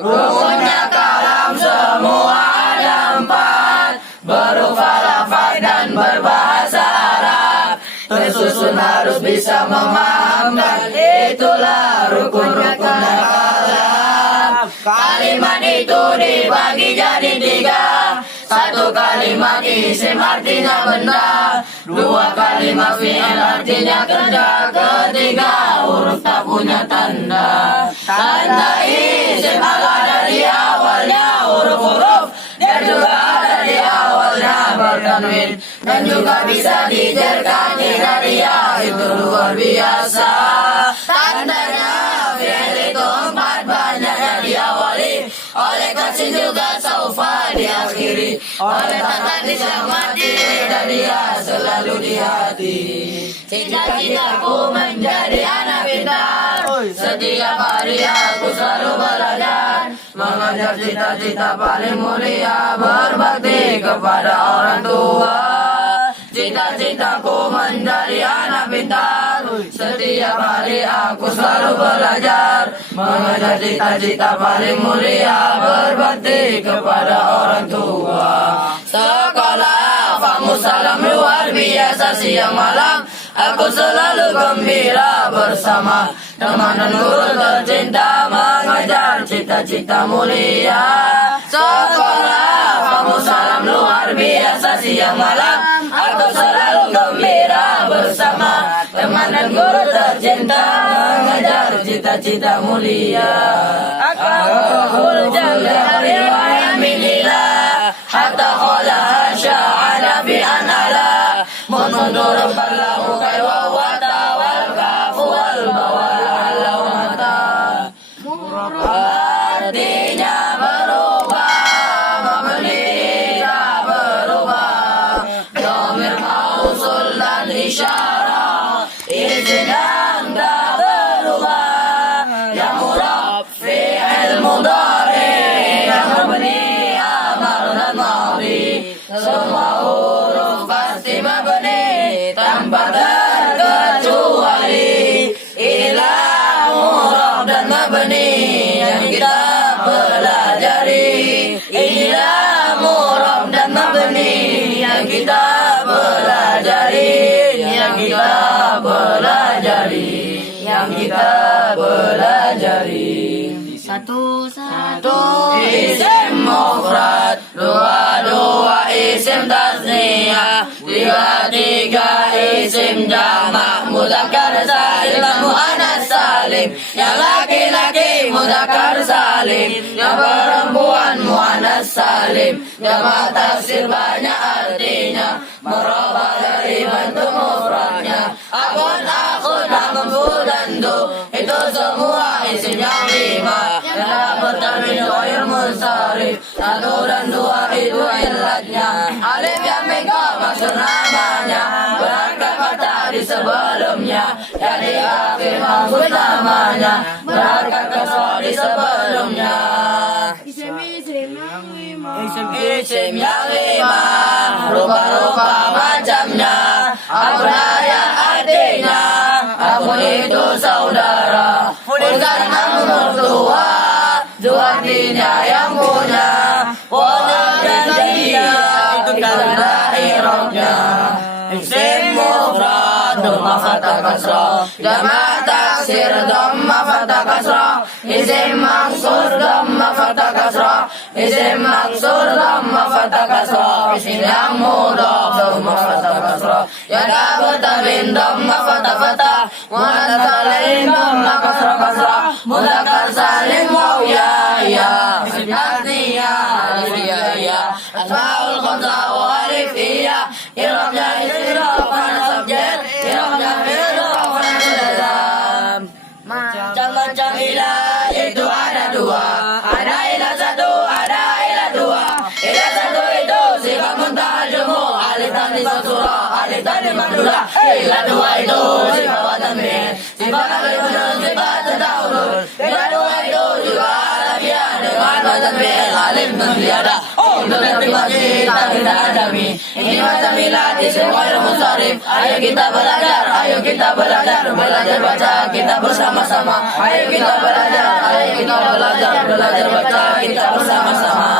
Rukunnya kalam semua ada 4, berupa lafaz dan berbahasa Arab. Tersusun harus bisa memahamkan, itulah rukunnya kalam. Kalimat itu dibagi jadi 3. 1 kalimat isim artinya benda, 2 kalimat fi'il artinya kerja, ketiga huruf tak punya tanda. Tanda isim ada dari awalnya huruf-huruf, dan juga ada di awalnya bertanwin, dan juga bisa dijerkan tidak dia, itu luar biasa. Tandanya fi'il itu 4, banyaknya diawali oleh kasih juga saufa diakhiri oleh kata disamati, dan dia selalu di hati. Cita-citaku menjadi anak pintar, setiap hari aku selalu belajar, mengejar cita-cita paling mulia, berbakti kepada orang tua. Cita-citaku menjadi anak pintar, setiap hari aku selalu belajar, mengejar cita-cita paling mulia, berbakti kepada orang tua. Sekolah kamu salam luar biasa, siang malam aku selalu gembira bersama teman dan guru tercinta, mengejar cita-cita mulia. Sekolah kamu salam luar biasa, siang malam aku selalu gembira bersama teman dan guru tercinta, mengejar cita-cita mulia. Aku jalla yang minillah hatta qala sya'ala fi anala mundur ballahu kaiwa wa tawal kafu wal bawal ala mata. Artinya berubah, mabni tak berubah, dhamir mausul dan isyarah izin yang tak berubah, yang murab fi'il mudhari, yang mabni amar dan madhi, semua huruf pasti mabni tanpa terkecuali. Inilah murab dan mabni yang kita pelajari, inilah murab dan mabni yang kita pelajari, yang kita pelajari, yang kita pelajari. Satu isim mufrad, 2 isim tasniyah, 3 isim jamak mudzakkar salim dan muannas salim, yang laki-laki mudzakkar salim, yang perempuan muannas salim. Jamak taksir banyak artinya, merubah dari bentuk mufradnya. Akun, hamfu dan du, itu semua isim yang 5 yang dapat termin ghair munsharif. 1 dan 2 itu illatnya, alif yang minggu maksud namanya, berangkat kata di sebelumnya, jadi akhir maksud namanya, berangkat kasrah di sebelumnya. Isim yang 5 rupa-rupa macamnya, apa yang artinya, aku itu saudara, bukan mertua, itu artinya yang punya, dan dia itu tanda i'rabnya. Isim mufrad dhamma fathah kasrah, jamak taksir dhamma fathah kasrah, isim maksur dhamma fathah kasrah, isim maksur dhamma fathah kasrah, isim yang mudhaf dhamma fathah kasrah, yang dapat termin dhamma fathah fathah, muannas salim dhamma kasrah kasrah, mudzakkar salim waw ya ya, isim tasniyah alif ya, asmaul khamsa wa alif ya, i'rabnya istiraf kana subjek, i'rabnya fi'il kana lazam. Macam-macam ilah itu ada 2, ada ilah 1, ada ilah 2. Ilah 1 itu sifat muntahal jumhur, alif tanis surah, alif tanis mandula. Ilah 2 itu sifat watanwin, sifat al-bunun, sifat tadawur. Ilah 2 itu juga alamiah dengan watanwin, alif dan tiada. untuk terima kita adabi. Ini masa milad di sekolah musarif. Ayo kita belajar, belajar baca kita bersama-sama. Ayo kita belajar, belajar baca kita bersama-sama.